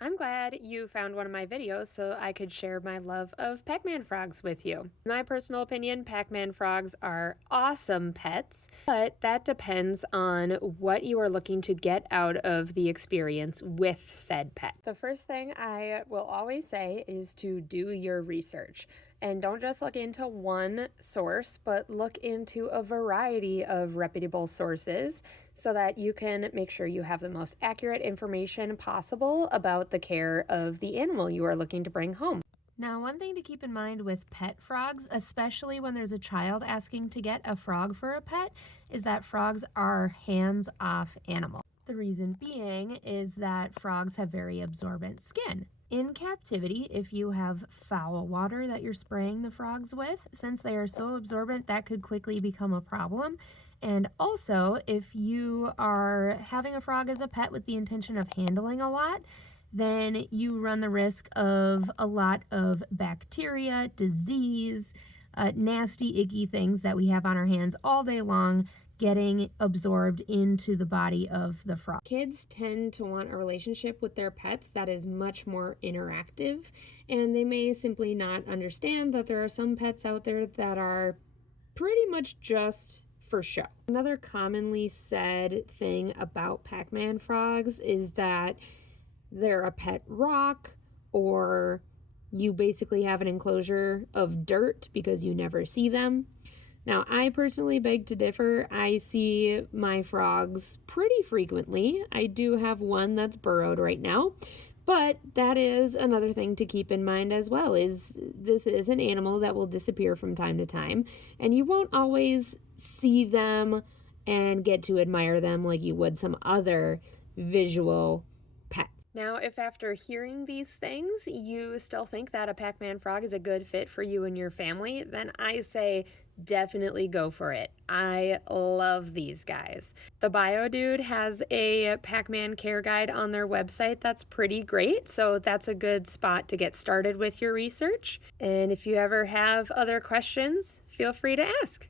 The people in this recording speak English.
I'm glad you found one of my videos so I could share my love of Pac-Man frogs with you. In my personal opinion, Pac-Man frogs are awesome pets, but that depends on what you are looking to get out of the experience with said pet. The first thing I will always say is to do your research. And don't just look into one source, but look into a variety of reputable sources so that you can make sure you have the most accurate information possible about the care of the animal you are looking to bring home. Now, one thing to keep in mind with pet frogs, especially when there's a child asking to get a frog for a pet, is that frogs are hands-off animals. The reason being is that frogs have very absorbent skin. In captivity, if you have foul water that you're spraying the frogs with, since they are so absorbent, that could quickly become a problem. And also, if you are having a frog as a pet with the intention of handling a lot, then you run the risk of a lot of bacteria, disease, nasty, icky things that we have on our hands all day long getting absorbed into the body of the frog. Kids tend to want a relationship with their pets that is much more interactive, and they may simply not understand that there are some pets out there that are pretty much just for show. Another commonly said thing about Pac-Man frogs is that they're a pet rock, or you basically have an enclosure of dirt because you never see them. Now, I personally beg to differ. I see my frogs pretty frequently. I do have one that's burrowed right now, but that is another thing to keep in mind as well, is this is an animal that will disappear from time to time, and you won't always see them and get to admire them like you would some other visual pets. Now, if after hearing these things you still think that a Pac-Man frog is a good fit for you and your family, then I say definitely go for it. I love these guys. The Bio Dude has a Pac-Man care guide on their website that's pretty great, so that's a good spot to get started with your research. And if you ever have other questions, feel free to ask.